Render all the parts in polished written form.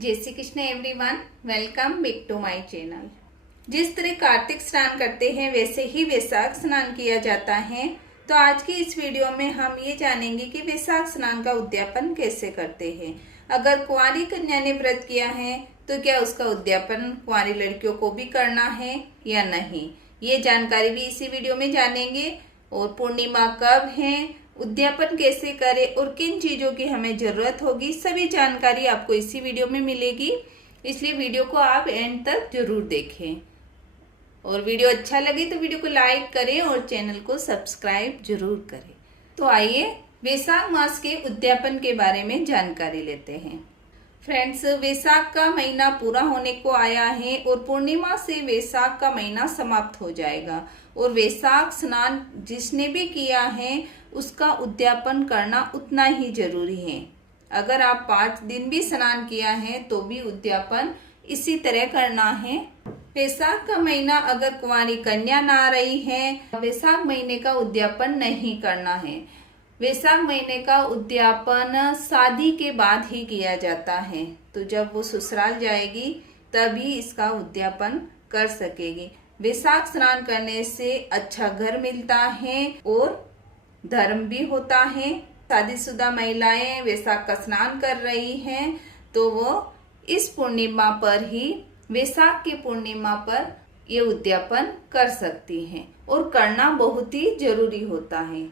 जय Shri Krishna everyone, welcome back to my channel. जिस तरह कार्तिक स्नान करते हैं वैसे ही वैशाख स्नान किया जाता है। तो आज की इस वीडियो में हम ये जानेंगे कि वैशाख स्नान का उद्यापन कैसे करते हैं। अगर कुंवारी कन्या ने व्रत किया है तो क्या उसका उद्यापन कुंवारी लड़कियों को भी करना है या नहीं, ये जानकारी भी इसी वीडियो में जानेंगे। और पूर्णिमा कब है, उद्यापन कैसे करें और किन चीजों की हमें जरूरत होगी, सभी जानकारी आपको इसी वीडियो में मिलेगी। इसलिए वीडियो को आप एंड तक जरूर देखें और वीडियो अच्छा लगे तो वीडियो को लाइक करें और चैनल को सब्सक्राइब जरूर करें। तो आइए वैशाख मास के उद्यापन के बारे में जानकारी लेते हैं। फ्रेंड्स, वैशाख का महीना पूरा होने को आया है और पूर्णिमा से वैशाख का महीना समाप्त हो जाएगा। और वैशाख स्नान जिसने भी किया है उसका उद्यापन करना उतना ही जरूरी है। अगर आप 5 दिन भी स्नान किया है तो भी उद्यापन इसी तरह करना है। वैशाख का महीना अगर कुंवारी कन्या ना रही है, वैशाख महीने का उद्यापन नहीं करना है। वैशाख महीने का उद्यापन शादी के बाद ही किया जाता है। तो जब वो ससुराल जाएगी तभी इसका उद्यापन कर सकेगी। वैशाख स्नान करने से अच्छा घर मिलता है और धर्म भी होता है। शादीशुदा महिलाएं वैशाख का स्नान कर रही हैं तो वो इस पूर्णिमा पर ही, वैशाख की पूर्णिमा पर ये उद्यापन कर सकती हैं और करना बहुत ही जरूरी होता है।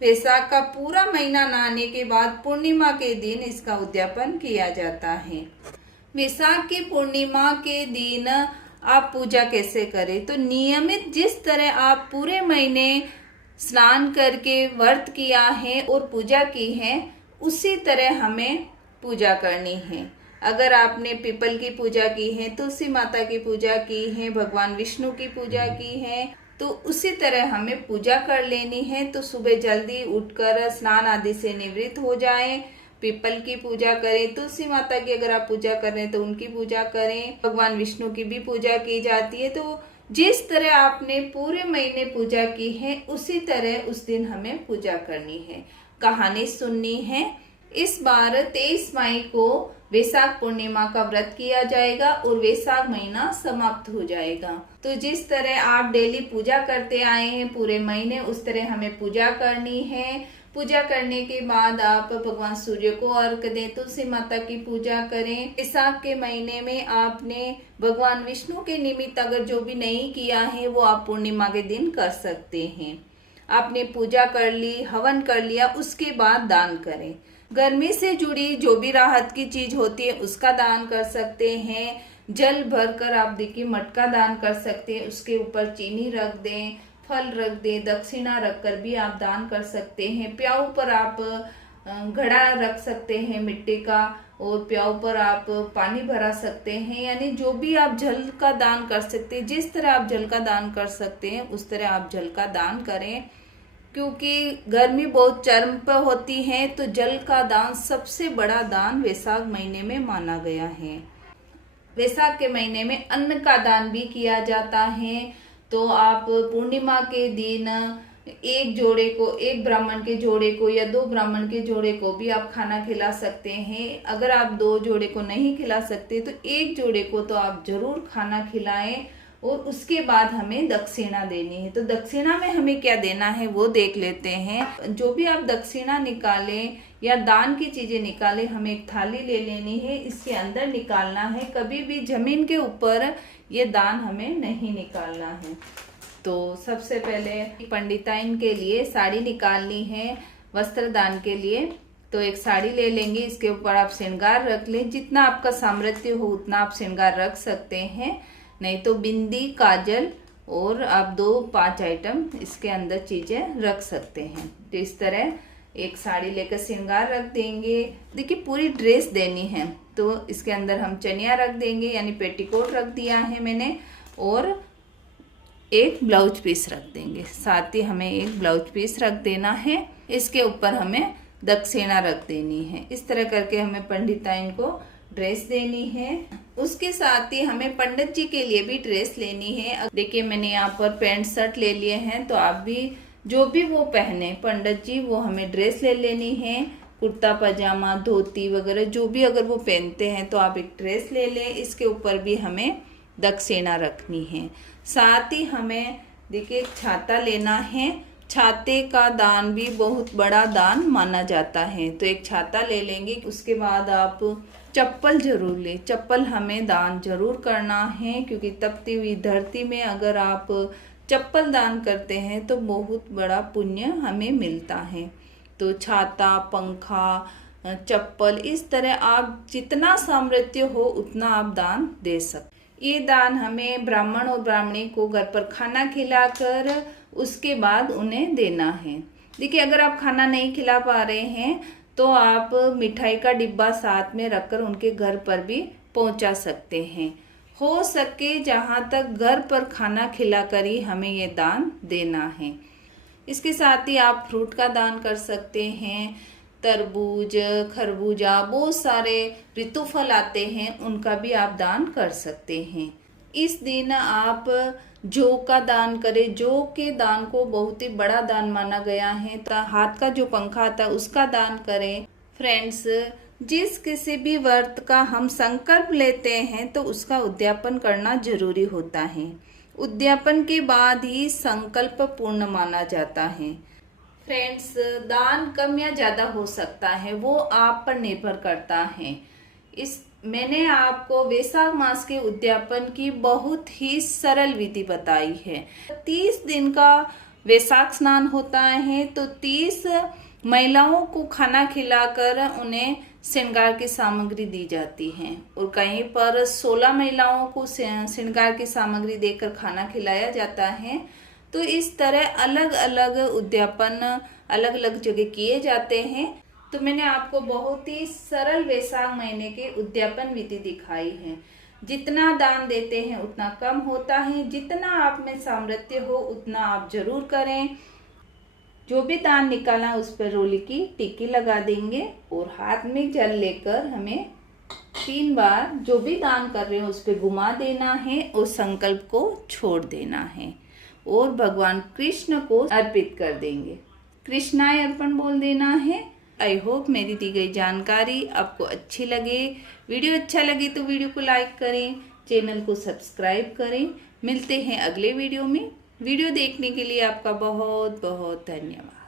वैशाख का पूरा महीना नहाने के बाद पूर्णिमा के दिन इसका उद्यापन किया जाता है। वैशाख की पूर्णिमा के दिन आप पूजा कैसे करें, तो नियमित जिस तरह आप पूरे महीने स्नान करके व्रत किया है और पूजा की है उसी तरह हमें पूजा करनी है। अगर आपने पीपल की पूजा की है, तुलसी माता की पूजा की है, भगवान विष्णु की पूजा की है, तो उसी तरह हमें पूजा कर लेनी है। तो सुबह जल्दी उठकर स्नान आदि से निवृत्त हो जाएं, पीपल की पूजा करें, तुलसी माता की अगर आप पूजा कर रहे हैं तो उनकी पूजा करें, भगवान विष्णु की भी पूजा की जाती है। तो जिस तरह आपने पूरे महीने पूजा की है उसी तरह उस दिन हमें पूजा करनी है, कहानी सुननी है। इस बार 23 मई को वैशाख पूर्णिमा का व्रत किया जाएगा और वैशाख महीना समाप्त हो जाएगा। तो जिस तरह आप डेली पूजा करते आए हैं पूरे महीने, उस तरह हमें पूजा करनी है। पूजा करने के बाद आप भगवान सूर्य को अर्घ दें, तुलसी माता की पूजा करें। वैशाख के महीने में आपने भगवान विष्णु के निमित्त अगर जो भी नहीं किया है वो आप पूर्णिमा के दिन कर सकते हैं। आपने पूजा कर ली, हवन कर लिया, उसके बाद दान करें। गर्मी से जुड़ी जो भी राहत की चीज होती है उसका दान कर सकते हैं। जल भरकर आप देखिए मटका दान कर सकते हैं, उसके ऊपर चीनी रख दें, फल रख दें, दक्षिणा रखकर भी आप दान कर सकते हैं। प्याऊ पर आप घड़ा रख सकते हैं मिट्टी का और प्याऊ पर आप पानी भरा सकते हैं। यानी जो भी आप जल का दान कर सकते हैं, जिस तरह आप जल का दान कर सकते हैं उस तरह आप जल का दान करें। क्योंकि गर्मी बहुत चरम पर होती है तो जल का दान सबसे बड़ा दान वैशाख महीने में माना गया है। वैशाख के महीने में अन्न का दान भी किया जाता है। तो आप पूर्णिमा के दिन एक ब्राह्मण के जोड़े को या 2 ब्राह्मण के जोड़े को भी आप खाना खिला सकते हैं। अगर आप 2 जोड़े को नहीं खिला सकते तो 1 जोड़े को तो आप जरूर खाना खिलाएं। और उसके बाद हमें दक्षिणा देनी है। तो दक्षिणा में हमें क्या देना है वो देख लेते हैं। जो भी आप दक्षिणा निकालें या दान की चीजें निकालें, हमें एक थाली ले लेनी है, इसके अंदर निकालना है। कभी भी जमीन के ऊपर ये दान हमें नहीं निकालना है। तो सबसे पहले पंडिताइन के लिए साड़ी निकालनी है वस्त्र दान के लिए। तो एक साड़ी ले लेंगे, इसके ऊपर आप श्रृंगार रख लें। जितना आपका सामर्थ्य हो उतना आप श्रृंगार रख सकते हैं, नहीं तो बिंदी, काजल और आप 2-5 आइटम इसके अंदर चीजें रख सकते हैं। तो इस तरह एक साड़ी लेकर श्रृंगार रख देंगे। देखिए पूरी ड्रेस देनी है तो इसके अंदर हम चनिया रख देंगे, यानी पेटीकोट रख दिया है मैंने, और एक ब्लाउज पीस रख देंगे। साथ ही हमें एक ब्लाउज पीस रख देना है। इसके ऊपर हमें दक्षिणा रख देनी है। इस तरह करके हमें पंडिताइन को ड्रेस देनी है। उसके साथ ही हमें पंडित जी के लिए भी ड्रेस लेनी है। देखिए मैंने यहाँ पर पैंट शर्ट ले लिए हैं, तो आप भी जो भी वो पहने पंडित जी वो हमें ड्रेस ले लेनी है। कुर्ता पजामा धोती वगैरह जो भी अगर वो पहनते हैं तो आप एक ड्रेस ले लें। इसके ऊपर भी हमें दक्षिणा रखनी है। साथ ही हमें देखिए एक छाता लेना है। छाते का दान भी बहुत बड़ा दान माना जाता है, तो एक छाता ले लेंगे। उसके बाद आप चप्पल जरूर लें। चप्पल हमें दान जरूर करना है, क्योंकि तपती हुई धरती में अगर आप चप्पल दान करते हैं तो बहुत बड़ा पुण्य हमें मिलता है। तो छाता, पंखा, चप्पल, इस तरह आप जितना सामर्थ्य हो उतना आप दान दे सकते। ये दान हमें ब्राह्मण और ब्राह्मणी को घर पर खाना खिलाकर उसके बाद उन्हें देना है। देखिए अगर आप खाना नहीं खिला पा रहे हैं तो आप मिठाई का डिब्बा साथ में रखकर उनके घर पर भी पहुंचा सकते हैं। हो सके जहां तक घर पर खाना खिलाकर ही हमें ये दान देना है। इसके साथ ही आप फ्रूट का दान कर सकते हैं। तरबूज, खरबूजा, बहुत सारे ऋतु फल आते हैं, उनका भी आप दान कर सकते हैं। इस दिन आप जौ का दान करें। जौ के दान को बहुत ही बड़ा दान माना गया है। तो हाथ का जो पंखा आता है उसका दान करें। फ्रेंड्स, जिस किसी भी व्रत का हम संकल्प लेते हैं तो उसका उद्यापन करना जरूरी होता है। उद्यापन के बाद ही संकल्प पूर्ण माना जाता है। फ्रेंड्स, दान कम या ज्यादा हो सकता है, वो आप पर निर्भर करता है। मैंने आपको वैशाख मास के उद्यापन की बहुत ही सरल विधि बताई है। 30 दिन का वैशाख स्नान होता है, तो 30 महिलाओं को खाना खिलाकर उन्हें श्रृंगार की सामग्री दी जाती है, और कहीं पर 16 महिलाओं को श्रृंगार की सामग्री देकर खाना खिलाया जाता है। तो इस तरह अलग अलग उद्यापन अलग अलग जगह किए जाते हैं। तो मैंने आपको बहुत ही सरल वैशाख महीने के उद्यापन विधि दिखाई है। जितना दान देते हैं उतना कम होता है, जितना आप में सामर्थ्य हो उतना आप जरूर करें। जो भी दान निकाला उस पर रोली की टिक्की लगा देंगे, और हाथ में जल लेकर हमें 3 बार जो भी दान कर रहे हैं उस पर घुमा देना है, और संकल्प को छोड़ देना है, और भगवान कृष्ण को अर्पित कर देंगे। कृष्णाय अर्पण बोल देना है। आई होप मेरी दी गई जानकारी आपको अच्छी लगे। वीडियो अच्छा लगे तो वीडियो को लाइक करें, चैनल को सब्सक्राइब करें। मिलते हैं अगले वीडियो में। वीडियो देखने के लिए आपका बहुत बहुत धन्यवाद।